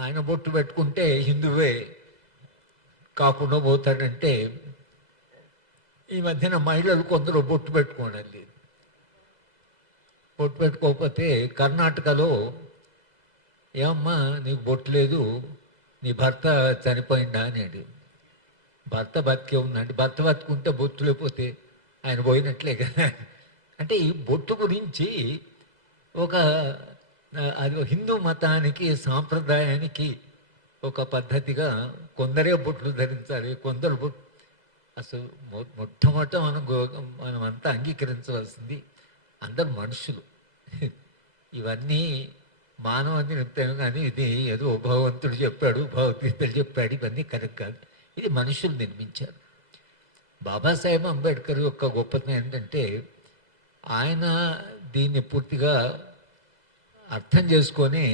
ఆయన బొట్టు పెట్టుకుంటే హిందువే కాకుండా పోతాడంటే ఈ మధ్యన మహిళలు కొందరు బొట్టు పెట్టుకోనండి. బొట్టు పెట్టుకోకపోతే కర్ణాటకలో ఏమమ్మా నీకు బొట్టు లేదు, నీ భర్త చనిపోయిందా అని. భర్త బతికే ఉందండి. భర్త బతుకుంటే బొట్టు లేకపోతే ఆయన పోయినట్లే కదా. అంటే ఈ బొట్టు గురించి అది హిందూ మతానికి సాంప్రదాయానికి ఒక పద్ధతిగా కొందరే బొట్లు ధరించాలి, కొందరు బొట్టు. అసలు మొట్టమొదట మనం అంతా అంగీకరించవలసింది అందరు మనుషులు. ఇవన్నీ మానవాన్ని నిమిత్తం, కానీ ఇది ఏదో భగవంతుడు చెప్పాడు, భగవద్గీతలు చెప్పాడు, ఇవన్నీ కరెక్ట్ కాదు. ఇది మనుషులు నిర్మించారు. బాబాసాహెబ్ అంబేద్కర్ యొక్క గొప్పతనం ఏంటంటే ఆయన దీన్ని పూర్తిగా అర్థం చేసుకొని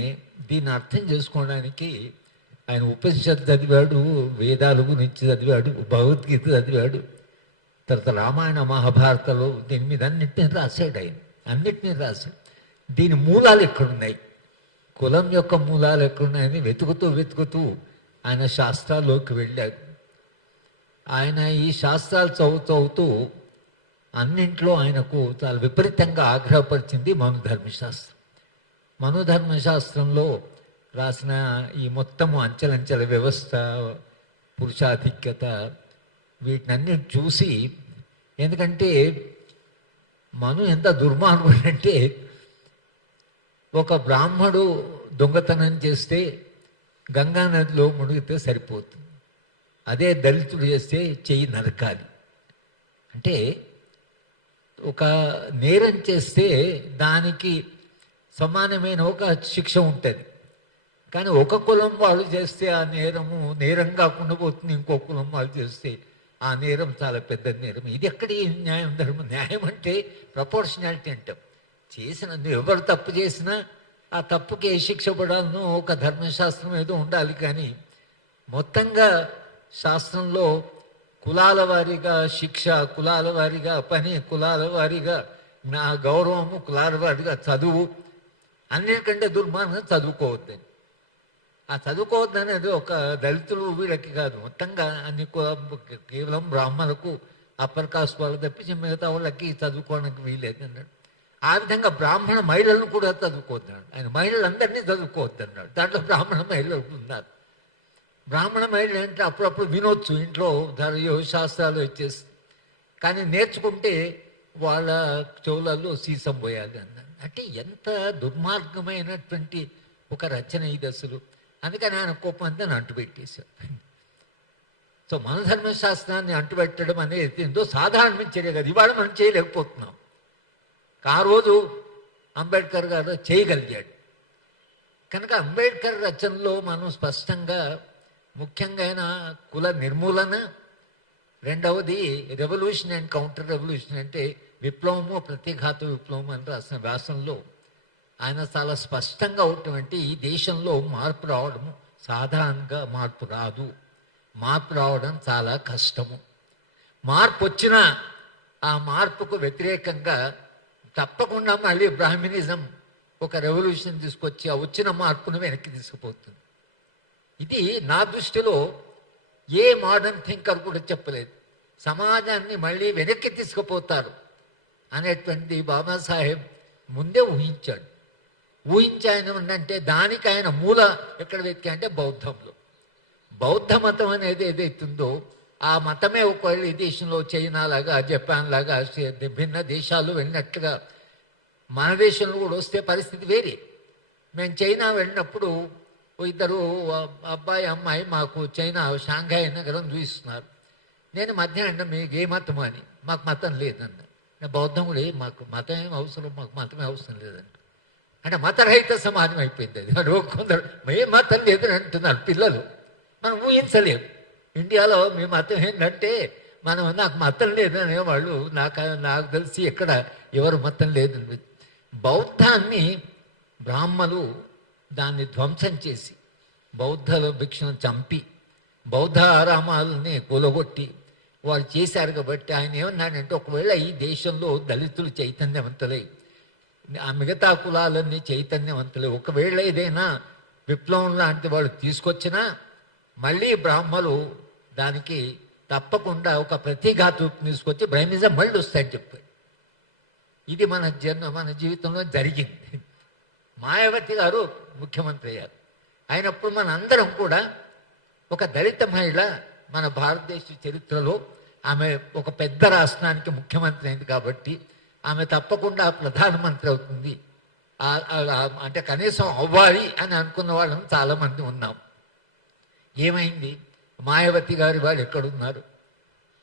దీన్ని అర్థం చేసుకోవడానికి ఆయన ఉపనిషత్తు చదివాడు, వేదాల గురించి చదివాడు, భగవద్గీత చదివాడు, తర్వాత రామాయణ మహాభారతాలు దీని మీద అన్నింటినీ రాశాడు. ఆయన అన్నిటినీ రాశాడు. దీని మూలాలు ఎక్కడున్నాయి, కులం యొక్క మూలాలు ఎక్కడున్నాయని వెతుకుతూ ఆయన శాస్త్రాల్లోకి వెళ్ళాడు. ఆయన ఈ శాస్త్రాలు చదువుతూ అన్నింట్లో ఆయనకు చాలా విపరీతంగా ఆగ్రహపరిచింది మనుధర్మశాస్త్రం. మనుధర్మశాస్త్రంలో రాసిన ఈ మొత్తము అంచెలంచెల వ్యవస్థ, పురుషాధిక్యత, వీటినన్నీ చూసి, ఎందుకంటే మను ఎంత దుర్మార్గుడు అంటే ఒక బ్రాహ్మడు దొంగతనం చేస్తే గంగా నదిలో మునిగితే సరిపోతుంది, అదే దళితుడు చేస్తే చెయ్యి నరకాలి. అంటే ఒక నేరం చేస్తే దానికి సమానమైన ఒక శిక్ష ఉంటుంది. కానీ ఒక కులం వాళ్ళు చేస్తే ఆ నేరం కాకుండా పోతుంది, ఇంకో కులం వాళ్ళు చేస్తే ఆ నేరం చాలా పెద్ద నేరం. ఇది ఎక్కడి న్యాయం, ధర్మం? న్యాయం అంటే ప్రపోర్షనాలిటీ అంటాం. ఎవరు తప్పు చేసినా ఆ తప్పుకి ఏ శిక్ష పడాలనో ఒక ధర్మశాస్త్రం ఏదో ఉండాలి. కానీ మొత్తంగా శాస్త్రంలో కులాల వారీగా శిక్ష, కులాల వారీగా పని, కులాల వారీగా నా గౌరవము, కులాల వారీగా చదువు, అన్నిటికంటే దుర్మార్గం చదువుకోవద్దని. ఆ చదువుకోవద్దనేది ఒక దళితులు వీళ్ళకి కాదు, మొత్తంగా అన్ని కేవలం బ్రాహ్మణులకు, అప్పర్ కాస్ట్ వాళ్ళు తప్పించి మిగతా వాళ్ళకి చదువుకోవడానికి వీలేదు అన్నాడు. ఆ విధంగా బ్రాహ్మణ మహిళలను కూడా చదువుకోవద్దన్నాడు ఆయన. మహిళలందరినీ చదువుకోవద్దన్నాడు. దాంట్లో బ్రాహ్మణ మహిళలు ఉన్నారు. బ్రాహ్మణ మహిళలు అంటే అప్పుడప్పుడు వినొచ్చు, ఇంట్లో శాస్త్రాలు వచ్చేసి, కానీ నేర్చుకుంటే వాళ్ళ చెవులలో సీసం పోయాలి అన్నాడు. అంటే ఎంత దుర్మార్గమైనటువంటి ఒక రచన ఇది అసలు. అందుకని ఆయన కోపం అంతా అంటుపెట్టేశాడు. సో మనధర్మశాస్త్రాన్ని అంటుపెట్టడం అనేది ఎంతో సాధారణమైన చర్య కదా. ఇవాళ మనం చేయలేకపోతున్నాం. ఆ రోజు అంబేద్కర్ గారు చేయగలిగాడు. కనుక అంబేద్కర్ రచనలో మనం స్పష్టంగా ముఖ్యంగా ఆయన కుల నిర్మూలన, రెండవది రెవల్యూషన్ అండ్ కౌంటర్ రెవల్యూషన్, అంటే విప్లవము ప్రతిఘాత విప్లవం అని రాసిన వ్యాసంలో ఆయన చాలా స్పష్టంగా ఉన్నటువంటి ఈ దేశంలో మార్పు రావడము సాధారణంగా మార్పు రాదు, మార్పు రావడం చాలా కష్టము. మార్పు వచ్చినా ఆ మార్పుకు వ్యతిరేకంగా తప్పకుండా మళ్ళీ బ్రాహ్మినిజం ఒక రెవల్యూషన్ తీసుకొచ్చి ఆ వచ్చిన మార్పును వెనక్కి తీసుకుపోతుంది. ఇది నా దృష్టిలో ఏ మోడర్న్ థింకర్ కూడా చెప్పలేదు. సమాజాన్ని మళ్ళీ వెనక్కి తీసుకుపోతారు అనేటువంటి బాబాసాహెబ్ ముందే ఊహించాడు. ఊహించాయన అంటే దానికి ఆయన మూల ఎక్కడ వెతికా అంటే బౌద్ధంలో. బౌద్ధ మతం అనేది ఏదైతుందో ఆ మతమే ఒకవేళ ఈ దేశంలో చైనా లాగా, జపాన్ లాగా భిన్న దేశాలు వెళ్ళినట్లుగా మన దేశంలో కూడా వస్తే పరిస్థితి వేరే. మేము చైనా వెళ్ళినప్పుడు ఇద్దరు అబ్బాయి అమ్మాయి మాకు చైనా షాంఘాయ్ నగరం చూపిస్తున్నారు. నేను మధ్యాహ్నం మీకు ఏ మతం అని, మాకు మతం లేదన్న. బౌద్ధం కూడా మాకు మతం ఏం అవసరం, మాకు మతమే అవసరం లేదంట. అంటే మతరహిత సమాజం అయిపోయింది అది. కొందరు ఏ మతం లేదని అంటున్నారు పిల్లలు. మనం ఊహించలేము. ఇండియాలో మీ మతం ఏంటంటే నాకు మతం లేదనే వాళ్ళు నాకు తెలిసి ఎక్కడ ఎవరు మతం లేదని. బౌద్ధాన్ని బ్రాహ్మలు దాన్ని ధ్వంసం చేసి బౌద్ధ భిక్షను చంపి బౌద్ధ ఆరామాలని కూలగొట్టి వాళ్ళు చేశారు. కాబట్టి ఆయన ఏమన్నాడంటే ఒకవేళ ఈ దేశంలో దళితులు చైతన్యవంతులై ఆ మిగతా కులాలన్నీ చైతన్యవంతులై ఒకవేళ ఏదైనా విప్లవం లాంటి వాళ్ళు తీసుకొచ్చినా మళ్ళీ బ్రాహ్మలు దానికి తప్పకుండా ఒక ప్రతిఘాతు తీసుకొచ్చి బ్రహ్మిజం మళ్ళీ వస్తాయని చెప్పారు. ఇది మన జీవితంలో జరిగింది. మాయావతి గారు ముఖ్యమంత్రి అయ్యారు. అయినప్పుడు మన అందరం కూడా ఒక దళిత మహిళ మన భారతదేశ చరిత్రలో ఆమె ఒక పెద్ద రాష్ట్రానికి ముఖ్యమంత్రి అయింది కాబట్టి ఆమె తప్పకుండా ప్రధానమంత్రి అవుతుంది, అంటే కనీసం అవ్వాలి అని అనుకున్న వాళ్ళని చాలామంది ఉన్నాం. ఏమైంది? మాయావతి గారి వాళ్ళు ఎక్కడున్నారు?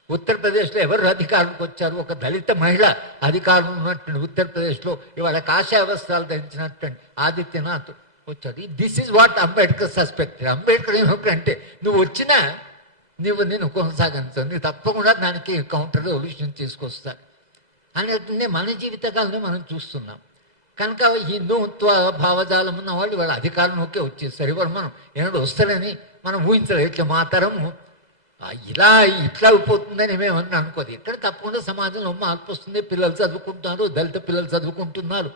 ఉత్తరప్రదేశ్లో ఎవరు అధికారంకి వచ్చారు? ఒక దళిత మహిళ అధికారం ఉన్నటువంటి ఉత్తరప్రదేశ్లో ఇవాళ కాషాయ వస్త్రాలు ధరించినటువంటి ఆదిత్యనాథ్ వచ్చాడు. This is what Ambedkar suspected. Ambedkar ఏమిటంటే నువ్వు వచ్చినా నేను కొనసాగించు, నువ్వు తప్పకుండా దానికి కౌంటర్ రెవల్యూషన్ తీసుకొస్తారు అనేటువంటి మన జీవితకాలంలో మనం చూస్తున్నాం. కనుక హిందుత్వ భావజాలం ఉన్న వాళ్ళు వాళ్ళ అధికారంలోకే వచ్చేస్తారు. ఇవాళ మనం ఏనాడు వస్తారని మనం ఊహించలేదు. ఇట్లా మా తరము ఇట్లా అయిపోతుందని మేమన్నా అనుకోదు. ఇక్కడ తప్పకుండా సమాజంలో మార్పు వస్తుంది. పిల్లలు చదువుకుంటున్నారు, దళిత పిల్లలు చదువుకుంటున్నారు.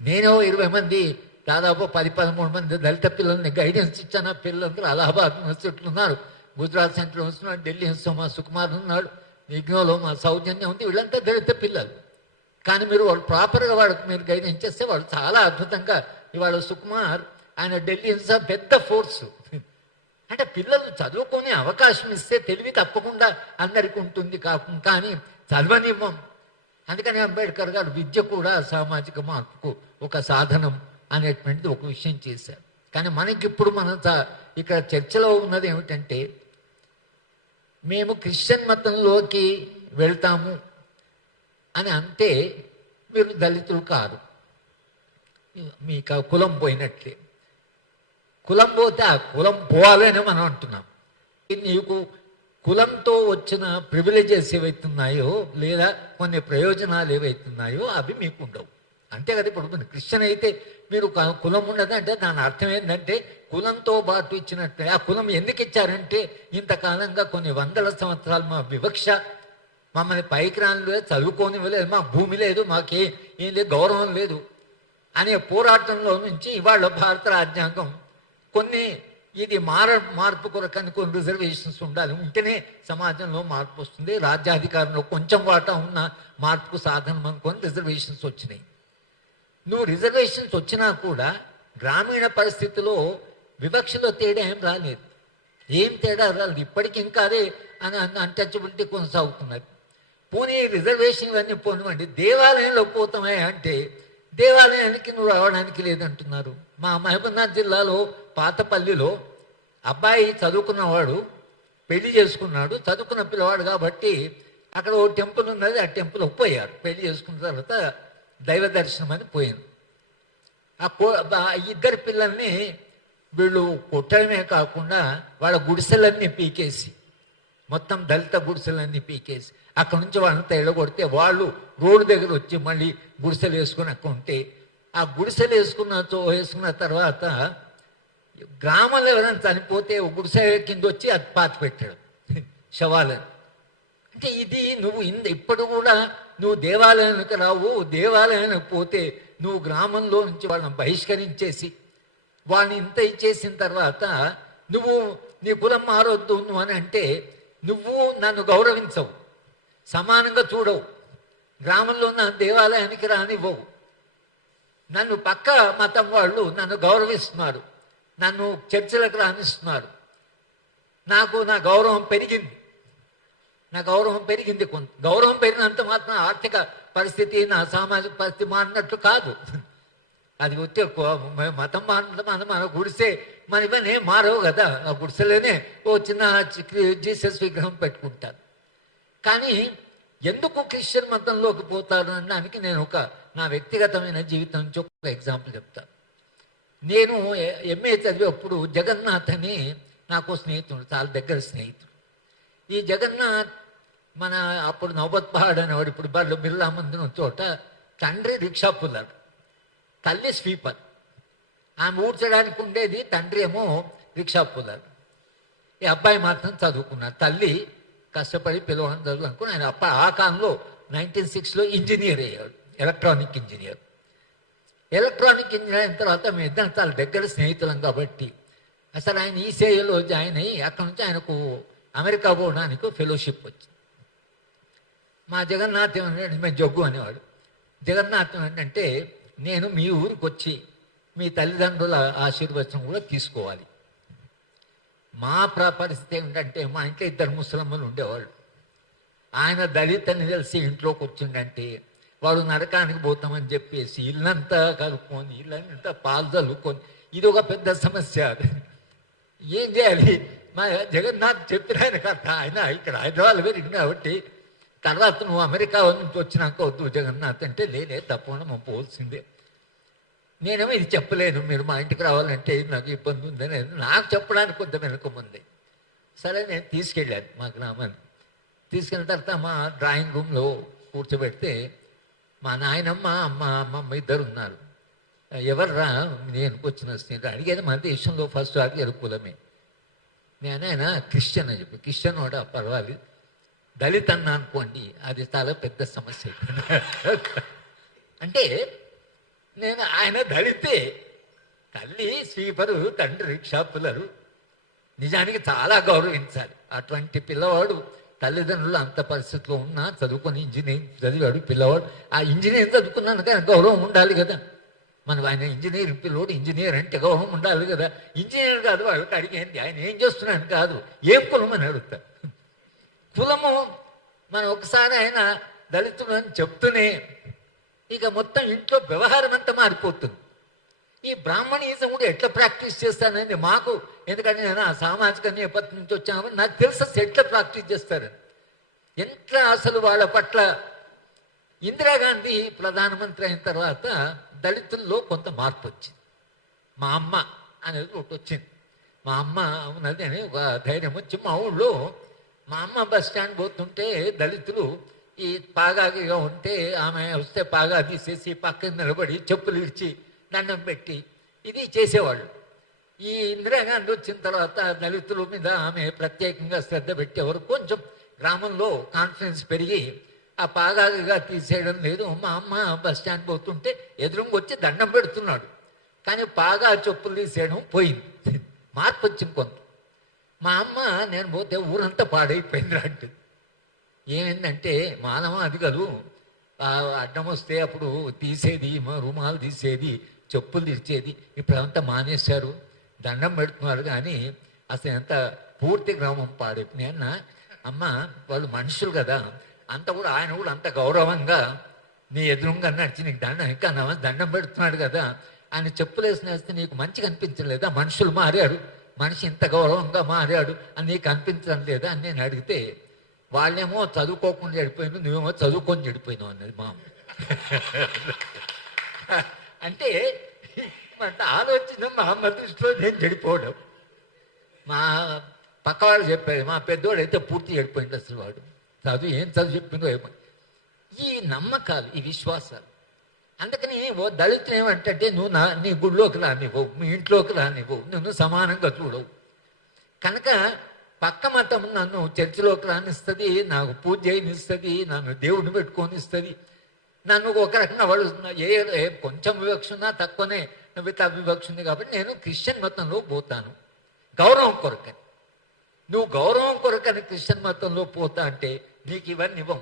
నేను 20 మంది దాదాపు 10-13 మంది దళిత పిల్లల్ని గైడెన్స్ ఇచ్చాను. ఆ పిల్లలందరూ అలహాబాద్ యూనివర్సిటీలో ఉన్నారు, గుజరాత్ సెంట్రల్ వస్తున్నాడు, ఢిల్లీ మా సుకుమార్ ఉన్నాడు, ఇగ్నోలో మా సౌజన్యం ఉంది. వీళ్ళంతా దళిత పిల్లలు. కానీ మీరు వాళ్ళు ప్రాపర్గా వాళ్ళకి మీరు గైడెన్స్ చేస్తే వాళ్ళు చాలా అద్భుతంగా ఇవాళ సుకుమార్ ఆయన ఢిల్లీ పెద్ద ఫోర్సు. అంటే పిల్లలు చదువుకునే అవకాశం ఇస్తే తెలివి తప్పకుండా అందరికీ ఉంటుంది. కానీ చదవనివ్వం. అందుకని అంబేద్కర్ గారు విద్య కూడా సామాజిక మార్పుకు ఒక సాధనం అనేటువంటిది ఒక విషయం చేశారు. కానీ మనకిప్పుడు ఇక్కడ చర్చలో ఉన్నది ఏమిటంటే మేము క్రిస్టియన్ మతంలోకి వెళ్తాము అని అంటే మీరు దళితులు కాదు, మీకు కులం పోయినట్లే. కులం పోతే ఆ కులం పోవాలని మనం అంటున్నాం. నీకు కులంతో వచ్చిన ప్రివిలేజెస్ ఏవైతున్నాయో లేదా కొన్ని ప్రయోజనాలు ఏవైతున్నాయో అవి మీకు ఉండవు. అంతే కదా. ఇప్పుడు క్రిస్టియన్ అయితే మీరు కులం ఉండదు అంటే దాని అర్థం ఏంటంటే కులంతో పాటు ఇచ్చినట్లే. ఆ కులం ఎందుకు ఇచ్చారంటే ఇంతకాలంగా కొన్ని వందల సంవత్సరాలు మా వివక్ష, మమ్మల్ని పైకి రానిలేదు, చదువుకోనివ్వలేదు, మా భూమి లేదు, ఏం లేదు, గౌరవం లేదు అనే పోరాటంలో నుంచి ఇవాళ భారత రాజ్యాంగం కొన్ని ఇది మార్పు కొరకని కొన్ని రిజర్వేషన్స్ ఉండాలి, ఉంటేనే సమాజంలో మార్పు వస్తుంది. రాజ్యాధికారంలో కొంచెం వాటా ఉన్న మార్పుకు సాధనం అనుకొని రిజర్వేషన్స్ వచ్చినాయి. నువ్వు రిజర్వేషన్స్ వచ్చినా కూడా గ్రామీణ పరిస్థితిలో వివక్షలో తేడా ఏం రాలేదు. ఏం తేడా రాలేదు. ఇప్పటికీ ఇంకా అదే అన్టచబిలిటీ కొనసాగుతున్నది. పోనీ రిజర్వేషన్ ఇవన్నీ పోనివ్వండి, దేవాలయంలో పోతామే అంటే దేవాలయానికి నువ్వు రావడానికి లేదంటున్నారు. మా మహబూబ్నగర్ జిల్లాలో పాతపల్లిలో అబ్బాయి చదువుకున్నవాడు పెళ్లి చేసుకున్నాడు, చదువుకున్న పిల్లవాడు కాబట్టి అక్కడ ఓ టెంపుల్ ఉన్నది, ఆ టెంపుల్ పోయారు. పెళ్లి చేసుకున్న తర్వాత దైవ దర్శనం అని పోయింది. ఆ ఇద్దరు పిల్లల్ని వీళ్ళు కొట్టడమే కాకుండా వాళ్ళ గుడిసెలన్నీ పీకేసి, మొత్తం దళిత గుడిసెలన్నీ పీకేసి అక్కడ నుంచి వాళ్ళంతా ఎడగొడితే వాళ్ళు రోడ్డు దగ్గర వచ్చి మళ్ళీ గుడిసెలు వేసుకుని అక్కడ ఉంటే ఆ గుడిసెలు వేసుకున్న తర్వాత గ్రామంలో ఎవరైనా చనిపోతే గుడిసె కింద వచ్చి అది పాతి పెట్టాడు శవాలను. అంటే ఇది నువ్వు ఇప్పుడు కూడా నువ్వు దేవాలయానికి రావు, దేవాలయానికి పోతే నువ్వు గ్రామంలో నుంచి వాళ్ళని బహిష్కరించేసి వాళ్ళని ఇంత ఇచ్చేసిన తర్వాత నువ్వు నీ కులం మారొద్దు నువ్వు అని అంటే నువ్వు నన్ను గౌరవించవు, సమానంగా చూడవు, గ్రామంలో నా దేవాలయానికి రానివ్వవు. నన్ను పక్క మతం వాళ్ళు నన్ను గౌరవిస్తున్నారు, నన్ను చర్చలకు రానిస్తున్నారు. నా గౌరవం పెరిగింది, కొంత గౌరవం పెరిగినంత మాత్రం ఆర్థిక పరిస్థితి నా సామాజిక పరిస్థితి మారినట్లు కాదు. అది వచ్చే మతం మారినంత మన గుడిసే మన ఇవన్నీ మారవు కదా. ఆ గుడిసెలోనే ఓ చిన్న జీసస్ విగ్రహం పెట్టుకుంటారు. కానీ ఎందుకు క్రిస్టియన్ మతంలోకి పోతారు అనడానికి నేను నా వ్యక్తిగతమైన జీవితం నుంచి ఒక ఎగ్జాంపుల్ చెప్తాను. నేను ఎంఏ చదివేప్పుడు జగన్నాథ్ అని నాకు స్నేహితుడు, చాలా దగ్గర స్నేహితుడు. ఈ జగన్నాథ్ మన అప్పుడు నౌబత్ పహాడ్ అనేవాడు, ఇప్పుడు బిర్లా మందిరం చోట తండ్రి రిక్షా పుల్లర్, తల్లి స్వీపర్. ఆమె ఊడ్చడానికి ఉండేది, తండ్రి ఏమో రిక్షా పుల్లర్. ఈ అబ్బాయి మాత్రం చదువుకున్నాడు. తల్లి కష్టపడి పిలవడం చదువుకుని ఆయన ఆ కాలంలో 1906లో ఇంజనీర్ అయ్యాడు, ఎలక్ట్రానిక్ ఇంజనీర్. ఎలక్ట్రానిక్ ఇంజనీర్ అయిన తర్వాత మేము ఇద్దరం చాలా దగ్గర స్నేహితులం కాబట్టి అసలు ఆయన ఈసీఐలో జాయిన్ అయ్యి అక్కడ నుంచి ఆయనకు అమెరికా పోవడానికి ఫెలోషిప్ వచ్చింది. మా జగన్నాథం అంటే మేము జగ్గు అనేవాడు. జగన్నాథం ఏంటంటే నేను మీ ఊరికి వచ్చి మీ తల్లిదండ్రుల ఆశీర్వచనం కూడా తీసుకోవాలి. మా పరిస్థితి ఏమిటంటే మా ఇంట్లో ఇద్దరు ముసలమ్మలు ఉండేవాళ్ళు. ఆయన దళితని తెలిసి ఇంట్లోకి వచ్చిండంటే వాడు నరకానికి పోతామని చెప్పేసి ఇల్లంతా కలుపుకొని ఇల్లంతా పాలు చల్లుకొని ఇది ఒక పెద్ద సమస్య. ఏం చేయాలి? మా జగన్నాథ్ చెప్పిన ఆయన కథ. ఆయన ఇక్కడ హైదరాబాద్ పెరిగింది కాబట్టి తర్వాత నువ్వు అమెరికా నుంచి వచ్చినాక వద్దు జగన్నాథ్ అంటే లేనే తప్పకుండా మా పోల్సిందే. నేనేమో ఇది చెప్పలేను, మీరు మా ఇంటికి రావాలంటే నాకు ఇబ్బంది ఉందని నాకు చెప్పడానికి కొంత వెనుక ఉంది. సరే నేను తీసుకెళ్ళాను మా గ్రామాన్ని. తీసుకెళ్ళిన తర్వాత మా డ్రాయింగ్ రూమ్లో కూర్చోబెడితే మా నాయనమ్మ అమ్మమ్మ ఇద్దరు ఉన్నారు. ఎవర్రా నేను వచ్చిన స్నేహితుడు అడిగేది మన దేశంలో ఫస్ట్ అడిగారు కులమే. నేను ఆయన క్రిస్టియన్ అని చెప్పి క్రిస్టియన్ వాడు పర్వాలేదు, దళిత్ అన్న అనుకోండి అది చాలా పెద్ద సమస్య. అంటే నేను ఆయన దళితే, తల్లి స్వీపరు, తండ్రి రిక్షా పుల్లరు, నిజానికి చాలా గౌరవించాలి. అటువంటి పిల్లవాడు తల్లిదండ్రులు అంత పరిస్థితిలో ఉన్నా చదువుకొని ఇంజనీరింగ్ చదివాడు పిల్లవాడు. ఆ ఇంజనీరింగ్ చదువుకున్నాను కానీ గౌరవం ఉండాలి కదా. మనం ఆయన ఇంజనీరింగ్ పిల్లవాడు ఇంజనీర్ అంటే గౌరవం ఉండాలి కదా. ఇంజనీర్ కాదు వాళ్ళకి అడిగేది ఆయన ఏం చేస్తున్నాడు కాదు, ఏం కులం అని అడుగుతారు. కులము మనం ఒకసారి ఆయన దళితుడు అని చెప్తూనే ఇక మొత్తం ఇంట్లో వ్యవహారం అంతా మారిపోతుంది. ఈ బ్రాహ్మణీజం కూడా ఎట్లా ప్రాక్టీస్ చేస్తానండి మాకు, ఎందుకంటే నేను ఆ సామాజిక నేపథ్యం నుంచి వచ్చాను నాకు తెలుసు ఎట్లా ప్రాక్టీస్ చేస్తారని. ఎంత అసలు వాళ్ళ పట్ల ఇందిరాగాంధీ ప్రధానమంత్రి అయిన తర్వాత దళితుల్లో కొంత మార్పు వచ్చింది. మా అమ్మ అనేది ఒకటి వచ్చింది. మా అమ్మ ఉన్నది అని ఒక ధైర్యం వచ్చి మా ఊళ్ళో మా అమ్మ బస్ స్టాండ్ పోతుంటే దళితులు ఈ పాగాగా ఉంటే ఆమె వస్తే పాగా తీసేసి పక్కన నిలబడి చెప్పులు ఇచ్చి దండం పెట్టి ఇది చేసేవాళ్ళు. ఈ ఇందిరాగాంధీ వచ్చిన తర్వాత దళితుల మీద ఆమె ప్రత్యేకంగా శ్రద్ధ పెట్టేవారు. కొంచెం గ్రామంలో కాన్ఫిడెన్స్ పెరిగి ఆ పాగాగా తీసేయడం లేదు. మా అమ్మ బస్ స్టాండ్ పోతుంటే ఎదురుగా వచ్చి దండం పెడుతున్నాడు, కానీ పాగా చెప్పులు తీసేయడం పోయింది, మార్పు వచ్చింది కొంత. మా అమ్మ నేను పోతే ఊరంతా పాడైపోయింది అంటే ఏమైందంటే మానవ అది కాదు, అడ్డం వస్తే అప్పుడు తీసేది, రుమాలు తీసేది, చెప్పులు తీసేది, ఇప్పుడు అంతా మానేశారు, దండం పెడుతున్నారు, కానీ అసలు ఎంత పూర్తి గ్రామం పాడైపోయింది అన్న. అమ్మ వాళ్ళు మనుషులు కదా, అంత కూడా ఆయన కూడా అంత గౌరవంగా నీ ఎదురుగా నడిచి నీకు దండం ఇంకా దండం పెడుతున్నాడు కదా, ఆయన చెప్పులు వేస్తే నీకు మంచిగా అనిపించలేదా? మనుషులు మారాడు, మనిషి ఇంత గౌరవంగా మారాడు అని నీకు అనిపించడం లేదా అని నేను అడిగితే వాళ్ళేమో చదువుకోకుండా చెడిపోయినావు, నువ్వేమో చదువుకొని చెడిపోయినావు అన్నది మా అమ్మ. అంటే ఆలోచన మా అమ్మ దృష్టిలో నేను చెడిపోవడం. మా పక్కవాళ్ళు చెప్పాడు మా పెద్దవాడు అయితే పూర్తి చెడిపోయింది అసలు వాడు, ఏం చదువు చెప్పిందో ఏమో. ఈ నమ్మకాలు, ఈ విశ్వాసాలు, అందుకని ఓ దళితులు ఏమంటే నువ్వు నీ గుడిలోకి రానివ్వవు, మీ ఇంట్లోకి రానివ్వవు, నువ్వు సమానంగా చూడవు. కనుక పక్క మతం నన్ను చర్చిలోకి రానిస్తుంది, నాకు పూజ చేయనిస్తుంది, నన్ను దేవుడిని పెట్టుకొనిస్తుంది, నన్ను ఒక రకంగా వాడు ఏ కొంచెం వివక్ష ఉన్నా తక్కువనే మిగతా వివక్ష ఉంది కాబట్టి నేను క్రిస్టియన్ మతంలో పోతాను గౌరవం కొరకని. నువ్వు గౌరవం కొరకని క్రిస్టియన్ మతంలో పోతా అంటే నీకు ఇవన్నీ ఇవ్వం,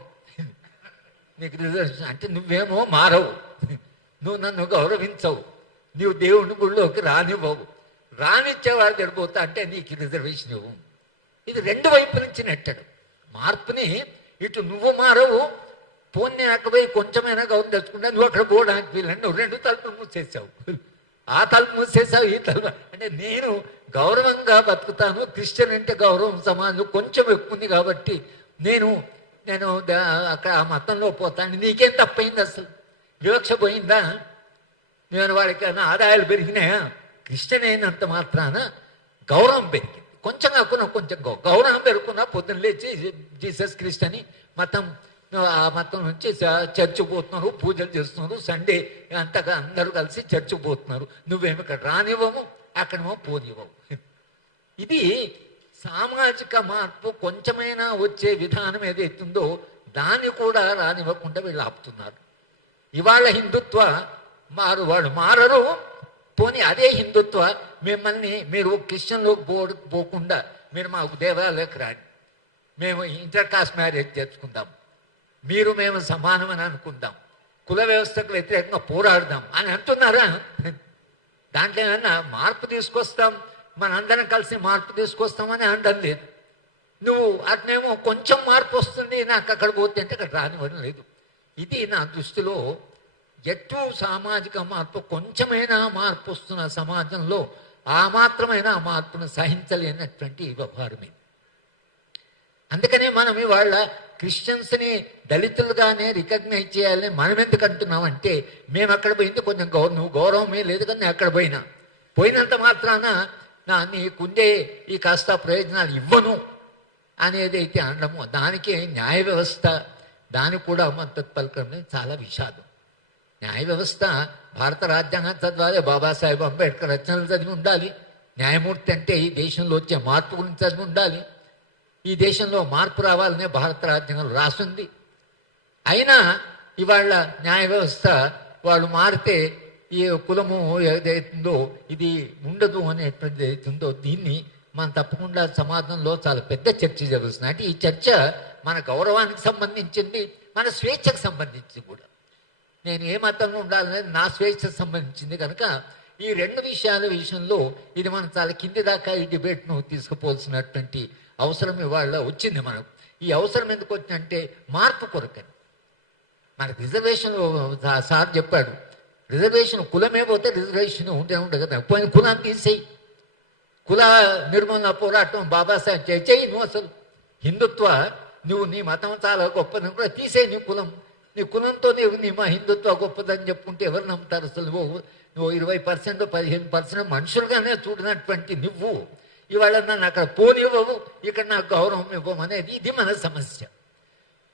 నీకు రిజర్వేషన్ అంటే నువ్వేమో మారవు, నువ్వు నన్ను గౌరవించవు, నువ్వు దేవుని గుళ్ళోకి రానివ్వవు, రానిచ్చేవాడు గడిపోతా అంటే నీకు రిజర్వేషన్ ఇవ్వవు. ఇది రెండు వైపుల నుంచి నెట్టడు మార్పుని. ఇటు నువ్వు మారవు, పోనీ అక్కడపోయి కొంచెమైనా గౌరవం తెచ్చుకుంటా, నువ్వు అక్కడ పోవడానికి వీళ్ళని నువ్వు రెండు తలుపులు మూసేసావు, ఆ తలుపు మూసేసావు, ఈ తలుపు అంటే నేను గౌరవంగా బతుకుతాను. క్రిస్టియన్ అంటే గౌరవం సమాజంలో కొంచెం ఎక్కువ ఉంది కాబట్టి నేను అక్కడ ఆ మతంలో పోతాను. నీకేం తప్పైంది? అసలు వివక్ష పోయిందా? నేను వాడికి ఆదాయాలు పెరిగినాయా? క్రిస్టియన్ అయినంత మాత్రాన గౌరవం పెరిగింది. కొంచెం కాకుండా కొంచెం గౌరవం పెరుగుకున్నా పొద్దున్న లేచి జీసస్ క్రిస్ట్ అని మతం, ఆ మతం నుంచి చర్చికి పోతున్నారు, పూజలు చేస్తున్నారు, సండే అంతగా అందరూ కలిసి చర్చికి పోతున్నారు, నువ్వేమి ఇక్కడ రానివ్వము, అక్కడేమో పోనివ్వము. ఇది సామాజిక మార్పు కొంచెమైనా వచ్చే విధానం ఏదైతుందో దాన్ని కూడా రానివ్వకుండా వీళ్ళు ఆపుతున్నారు. ఇవాళ హిందుత్వ వాళ్ళు మారరు. పోనీ అదే హిందుత్వ, మిమ్మల్ని మీరు క్రిస్టియన్లో పోకుండా మీరు మాకు దేవాలయకు రాండి, మేము ఇంటర్ కాస్ట్ మ్యారేజ్ చేసుకుందాం, మీరు మేము సమానమని అనుకుందాం, కుల వ్యవస్థకు వ్యతిరేకంగా పోరాడదాం అని అంటున్నారా? దాంట్లో ఏమన్నా మార్పు తీసుకొస్తాం, మనందరం కలిసి మార్పు తీసుకొస్తామని అనడం లేదు. నువ్వు అట్నేమో కొంచెం మార్పు వస్తుంది, నాకు అక్కడ పోతే అంటే అక్కడ రానివ్వడం లేదు. ఇది నా దృష్టిలో ఎటు సామాజిక మార్పు, కొంచెమైనా మార్పు వస్తున్న సమాజంలో ఆ మాత్రమైన ఆ మార్పును సహించలేనటువంటి వ్యవహారం ఇది. అందుకనే మనం ఇవాళ క్రిస్టియన్స్ని దళితులుగానే రికగ్నైజ్ చేయాలని మనం ఎందుకు అంటున్నామంటే, మేము అక్కడ పోయింది కొంచెం నువ్వు గౌరవమే లేదు కానీ నేను అక్కడ పోయినంత మాత్రాన నీకుండే ఈ కాస్త ప్రయోజనాలు ఇవ్వను అనేది అయితే అనడము, దానికి న్యాయ వ్యవస్థ దానికి కూడా మద్దతు పలకడం చాలా విషాదం. న్యాయ వ్యవస్థ భారత రాజ్యాంగం చదవాలి, బాబాసాహెబ్ అంబేద్కర్ రచనలు చదివి ఉండాలి, న్యాయమూర్తి అంటే ఈ దేశంలో వచ్చే మార్పు గురించి చదివి ఉండాలి, ఈ దేశంలో మార్పు రావాలనే భారత రాజ్యాంగంలో రాసింది. అయినా ఇవాళ న్యాయ వ్యవస్థ వాళ్ళు మారితే ఈ కులము ఏదైతుందో ఇది ఉండదు అనేటువంటిది ఏదైతుందో, దీన్ని మనం తప్పకుండా సమాజంలో చాలా పెద్ద చర్చ జరుగుతుంది. అంటే ఈ చర్చ మన గౌరవానికి సంబంధించింది, మన స్వేచ్ఛకు సంబంధించింది కూడా. నేను ఏ మతంలో ఉండాలనేది నా స్వేచ్ఛకు సంబంధించింది కనుక ఈ రెండు విషయంలో ఇది మనం చాలా కింది దాకా ఈ డిబేట్ను తీసుకుపోవాల్సినటువంటి అవసరం ఇవాళ వచ్చింది మనకు. ఈ అవసరం ఎందుకు వచ్చిందంటే మార్పు కొరకని. మనకు రిజర్వేషన్ సార్ చెప్పాడు, రిజర్వేషన్ కులమే పోతే రిజర్వేషన్ ఉండదు కదా, పోయిన కులాన్ని తీసేయి, కుల నిర్మూలన పోరాటం బాబాసాహెబ్ చేయి, నువ్వు అసలు హిందుత్వ నువ్వు నీ మతం చాలా గొప్పదని కూడా తీసేయి, నీ కులంతో నీ మా హిందుత్వ గొప్పదని చెప్పుకుంటే ఎవరు నమ్ముతారు? అసలు నువ్వు 20% 15% మనుషులుగానే చూడినటువంటి నువ్వు ఇవాళ నన్ను అక్కడ పోనివ్వవు, ఇక్కడ నాకు గౌరవం ఇవ్వము అనేది ఇది మన సమస్య.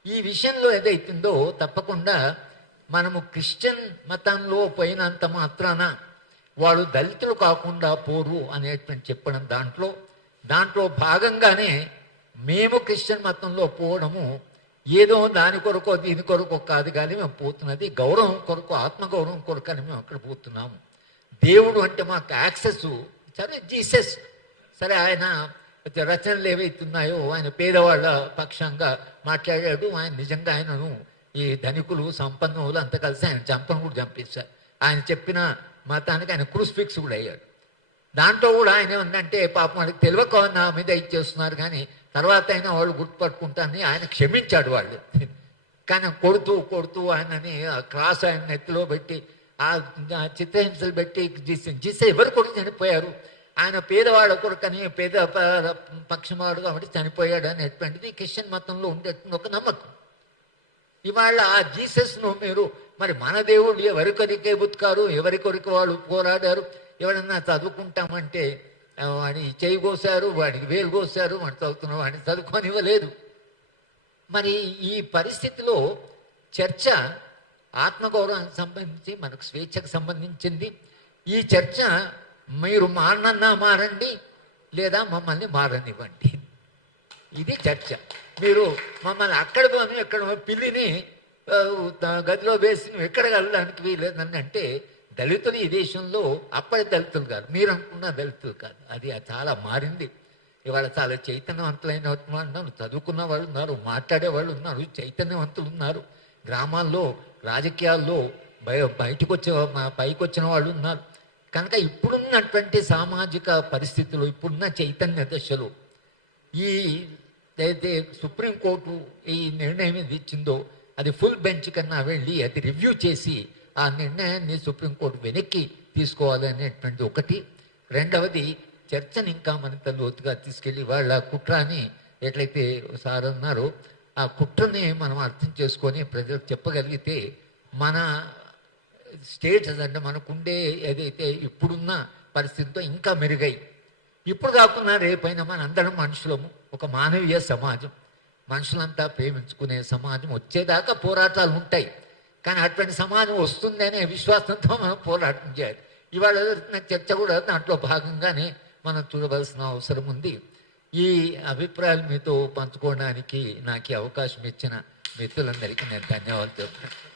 ఈ విషయంలో ఏదైతుందో తప్పకుండా మనము క్రిస్టియన్ మతంలో పోయినంత మాత్రాన వాళ్ళు దళితులు కాకుండా పోరు అనేటువంటి చెప్పడం దాంట్లో భాగంగానే మేము క్రిస్టియన్ మతంలో పోవడము ఏదో దాని కొరకు దీని కొరకు కాదు కానీ మేము పోతున్నది గౌరవం కొరకు, ఆత్మగౌరవం కొరకు అని మేము అక్కడ పోతున్నాము. దేవుడు అంటే మాకు యాక్సెస్, సరే జీసస్ సరే ఆయన రచనలు ఏవైతున్నాయో ఆయన పేదవాళ్ళ పక్షంగా మాట్లాడాడు, ఆయన నిజంగా ఆయనను ఈ ధనికులు సంపన్నులు అంతా కలిసి ఆయన చంపను కూడా చంపించారు. ఆయన చెప్పిన మతానికి ఆయన క్రూసిఫిక్స్ కూడా అయ్యాడు. దాంట్లో కూడా ఆయన ఏమందంటే పాపం వాళ్ళకి తెలియక నా మీద ఇచ్చేస్తున్నారు కానీ తర్వాత అయినా వాళ్ళు గుర్తుపట్టుకుంటారని ఆయన క్షమించాడు వాళ్ళు. కానీ కొడుతూ ఆయనని క్రాస్ ఆయన నెత్తిలో పెట్టి ఆ చిత్రహింసలు పెట్టి జీసస్ ఎవరు కొడుకు చనిపోయారు, ఆయన పేదవాళ్ళ కొరకని పేద పక్షవాడు కాబట్టి చనిపోయాడు అనేటువంటిది క్రిస్టియన్ మతంలో ఉండేటువంటి ఒక నమ్మకం. ఇవాళ ఆ జీసస్ను మీరు మరి మన దేవుళ్ళు ఎవరి కొరికే బతుకారు, ఎవరి కొరికి వాళ్ళు పోరాడారు, ఎవరన్నా చదువుకుంటామంటే వాడిని చేయి కోసారు, వాడికి వేలు కోసారు, వాడు చదువుతున్న వాడిని చదువుకోనివ్వలేదు. మరి ఈ పరిస్థితిలో చర్చ ఆత్మగౌరవానికి సంబంధించి మనకు స్వేచ్ఛకు సంబంధించింది. ఈ చర్చ మీరు మారనన్నా మారండి లేదా మమ్మల్ని మారనివ్వండి, ఇది చర్చ. మీరు మమ్మల్ని అక్కడ పోను ఎక్కడ పిల్లిని గదిలో వేసి నువ్వు ఎక్కడ వెళ్ళడానికి వీలేదని అంటే దళితులు ఈ దేశంలో అప్పటి దళితులు కాదు, మీరు అనుకున్న దళితులు కాదు, అది చాలా మారింది. ఇవాళ చాలా చైతన్యవంతులైన ఉన్నారు, చదువుకున్న వాళ్ళు ఉన్నారు, మాట్లాడే వాళ్ళు ఉన్నారు, చైతన్యవంతులు ఉన్నారు, గ్రామాల్లో రాజకీయాల్లో పైకి వచ్చిన వాళ్ళు ఉన్నారు. కనుక ఇప్పుడున్నటువంటి సామాజిక పరిస్థితులు, ఇప్పుడున్న చైతన్య దశలో ఈ అయితే సుప్రీంకోర్టు ఈ నిర్ణయం ఏది ఇచ్చిందో అది ఫుల్ బెంచ్ కన్నా వెళ్ళి అది రివ్యూ చేసి ఆ నిర్ణయాన్ని సుప్రీంకోర్టు వెనక్కి తీసుకోవాలి అనేటువంటి ఒకటి. రెండవది చర్చని ఇంకా మరింత లోతుగా తీసుకెళ్ళి వాళ్ళ కుట్రని ఎట్లయితే సార్ అన్నారో ఆ కుట్రని మనం అర్థం చేసుకొని ప్రజలకు చెప్పగలిగితే మన స్టేట్స్ అంటే మనకుండే ఏదైతే ఇప్పుడున్న పరిస్థితితో ఇంకా మెరుగై, ఇప్పుడు కాకుండా రేపైనా మన అందరం మనుషులము, ఒక మానవీయ సమాజం, మనుషులంతా ప్రేమించుకునే సమాజం వచ్చేదాకా పోరాటాలు ఉంటాయి. కానీ అటువంటి సమాజం వస్తుంది అనే విశ్వాసంతో మనం పోరాటం చేయాలి. ఇవాళ చర్చ కూడా దాంట్లో భాగంగానే మనం చూడవలసిన అవసరం ఉంది. ఈ అభిప్రాయాలు మీతో పంచుకోవడానికి నాకు అవకాశం ఇచ్చిన మిత్రులందరికీ నేను ధన్యవాదాలు చెప్తాను.